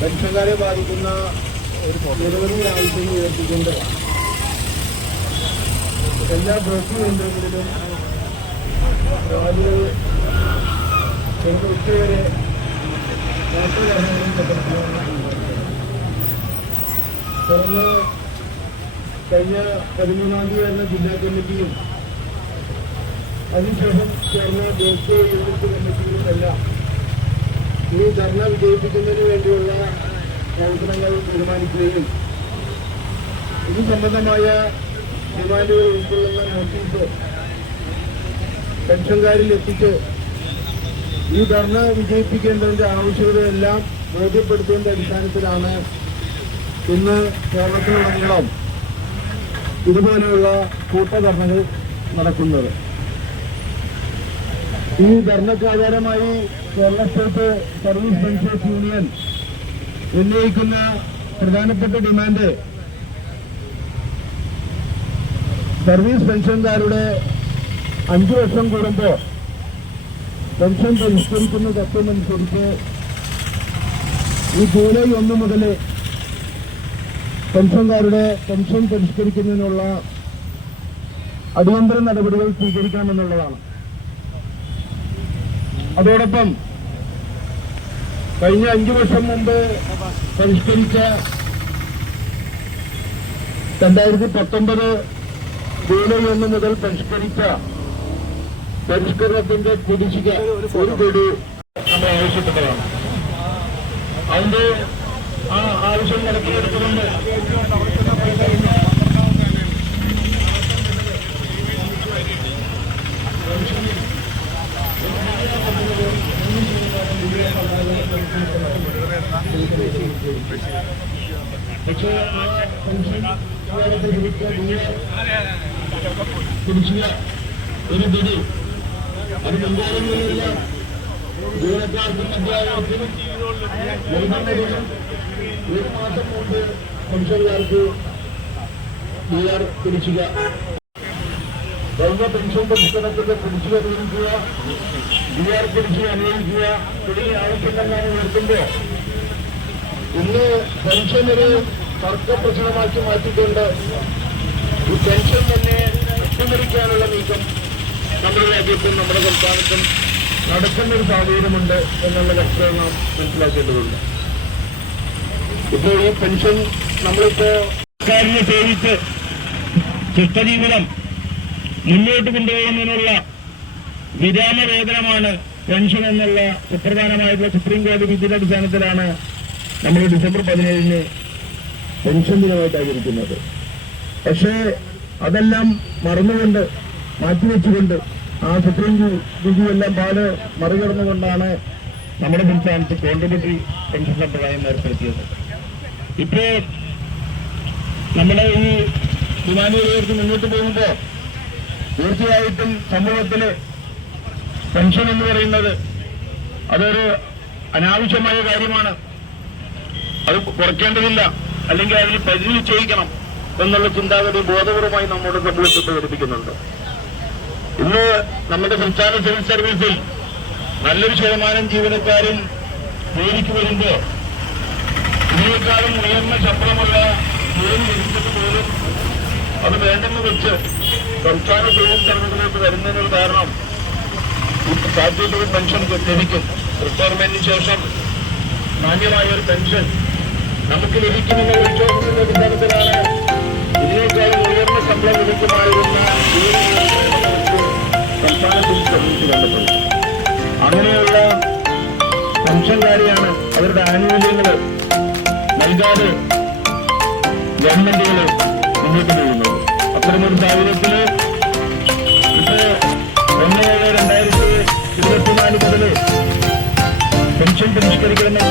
പെൻഷൻകാരെ ബാധിക്കുന്ന നിരവധി ആവശ്യങ്ങൾ ഉയർത്തിക്കൊണ്ട് എല്ലാ ബ്ലോക്ക് കേന്ദ്രങ്ങളിലും രാവിലെ ഉച്ചവരെ തുടർന്ന് കഴിഞ്ഞ 13-ാം തീയതി വരുന്ന ജില്ലാ കമ്മിറ്റിയും അതിനുശേഷം ചേർന്ന ബ്ലോക്ക് യൂണിറ്റ് കമ്മിറ്റികളുമെല്ലാം ഈ ധർണ വിജയിപ്പിക്കുന്നതിന് വേണ്ടിയുള്ള പ്രവർത്തനങ്ങൾ തീരുമാനിക്കുകയും ഇത് സംബന്ധമായ ഡിമാൻഡുകൾ ഉൾക്കൊള്ളുന്ന നോട്ടീസ് പെൻഷൻകാരിൽ എത്തിച്ച് ഈ ധർണ വിജയിപ്പിക്കേണ്ടതിന്റെ ആവശ്യകതയെല്ലാം ബോധ്യപ്പെടുത്തുന്നതിന്റെ അടിസ്ഥാനത്തിലാണ് ഇന്ന് കേരളത്തിലുടനീളം ഇതുപോലെയുള്ള കൂട്ടധർണകൾ നടക്കുന്നത്. ഈ ധർണയ്ക്ക് ആധാരമായി Kerala state service pensions union ഉന്നയിക്കുന്ന പ്രധാനപ്പെട്ട ഡിമാൻഡ് സർവീസ് പെൻഷൻകാരുടെ 5 വർഷം കൂടുമ്പോൾ പെൻഷൻ പരിഷ്കരിക്കുന്ന തത്വമനുസരിച്ച് ഈ ജൂലൈ 1 മുതൽ പെൻഷൻകാരുടെ പെൻഷൻ പരിഷ്കരിക്കുന്നതിനുള്ള അടിയന്തര നടപടികൾ സ്വീകരിക്കാമെന്നുള്ളതാണ്. അതോടൊപ്പം കഴിഞ്ഞ 5 വർഷം മുമ്പ് പരിഷ്കരിച്ച 2019 ജൂലൈ 1 മുതൽ പരിഷ്കരിച്ച പരിഷ്കരണത്തിന്റെ കുടിശ്ശിക 1 കോടി നമ്മൾ ആവശ്യപ്പെട്ടതാണ്. അതിന്റെ ആ ആവശ്യം നടത്തിയെടുത്തുകൊണ്ട് പക്ഷേ ആ പെൻഷൻ കുടിശ്ശിക ഒരു പിടി അത് മുൻകാലങ്ങളിലുള്ള ജീവനക്കാർക്കും അധ്യാപകർക്കും നൽകുന്നതിനും 1 മാസം മുമ്പ് പെൻഷൻകാർക്ക് DR കുടിശ്ശിക കഴിഞ്ഞ പെൻഷൻ പരിഷ്കരണത്തിന്റെ കുടിശ്ശിക അനുവദിക്കുക, DR കുടിശ്ശിക അനുവദിക്കുക തുടങ്ങിയ ആവശ്യങ്ങളാണ് ഉയർത്തുമ്പോൾ ഇന്ന് പെൻഷൻ ഒരു തർക്ക പ്രശ്നമാക്കി മാറ്റിക്കൊണ്ട് ഈ പെൻഷൻ തന്നെ അട്ടിമറിക്കാനുള്ള നീക്കം നമ്മുടെ രാജ്യത്തും നമ്മുടെ സംസ്ഥാനത്തും നടക്കുന്നൊരു സാഹചര്യമുണ്ട് എന്നുള്ള വസ്തുത നാം മനസ്സിലാക്കേണ്ടതുണ്ട്. ഇപ്പോൾ ഈ പെൻഷൻ നമ്മളിപ്പോ സർക്കാരിനെ സേവിച്ച് ശിഷ്ടജീവിതം മുന്നോട്ട് കൊണ്ടുപോകുന്നതിനുള്ള വിരാമവേതനമാണ് പെൻഷൻ എന്നുള്ള സുപ്രധാനമായിട്ടുള്ള സുപ്രീം കോടതി വിധിയുടെ അടിസ്ഥാനത്തിലാണ് നമ്മൾ ഡിസംബർ 17-ന് പെൻഷൻ ദിനമായിട്ട് ആചരിക്കുന്നത്. പക്ഷേ അതെല്ലാം മറന്നുകൊണ്ട് മാറ്റിവെച്ചുകൊണ്ട് ആ സുപ്രീം വിധിയെല്ലാം മറികടന്നുകൊണ്ടാണ് നമ്മുടെ സംസ്ഥാനത്ത് കോൺട്രിബ്യൂട്ടറി പെൻഷൻ സമ്പ്രദായം ഏർപ്പെടുത്തിയത്. ഇപ്പോ നമ്മുടെ ഈ ഡിമാൻഡുകളിലേക്ക് മുന്നോട്ട് പോകുമ്പോൾ തീർച്ചയായിട്ടും സമൂഹത്തില് പെൻഷൻ എന്ന് പറയുന്നത് അതൊരു അനാവശ്യമായ കാര്യമാണ്. അത് കുറയ്ക്കേണ്ടതില്ല, അല്ലെങ്കിൽ അതിന് പരിധി നിശ്ചയിക്കണം എന്നുള്ള ചിന്താഗതി ബോധപൂർവമായി നമ്മുടെ സമൂഹത്തിൽ പ്രകടിപ്പിക്കുന്നുണ്ട്. ഇന്ന് നമ്മുടെ സംസ്ഥാന സിവിൽ സർവീസിൽ നല്ലൊരു ശതമാനം ജീവനക്കാരും ജോലിക്ക് വരുമ്പോൾ ഇതിനേക്കാളും ഉയർന്ന ശമ്പളമുള്ള ജോലി ലഭിച്ചിട്ട് പോലും അത് വേണ്ടെന്ന് വെച്ച് സംസ്ഥാന സിവിൽ സർവീസിലേക്ക് വരുന്നതിനൊരു കാരണം സാധ്യതയുടെ പെൻഷൻ ലഭിക്കും. റിട്ടയർമെന്റിന് ശേഷം മാന്യമായ ഒരു പെൻഷൻ നമുക്ക് ലഭിക്കുമെന്ന വിശ്വാസത്തിന്റെ അടിസ്ഥാനത്തിലാണ് ഇതിനേക്കാളും ഉയർന്ന ശമ്പളം ലഭിക്കുമായിരുന്ന സംസ്ഥാന സിവിൽ സർവീസ് കണ്ടെത്തുന്നത്. അങ്ങനെയുള്ള പെൻഷൻകാരെയാണ് അവരുടെ ആനുകൂല്യങ്ങൾ നൽകാതെ ഗവൺമെന്റുകൾ മുന്നോട്ട് പോകുന്നത്. അത്തരമൊരു സാഹചര്യത്തിൽ ഇപ്പോ 1/7/2024 മുതൽ പെൻഷൻ പരിഷ്കരിക്കണമെന്ന്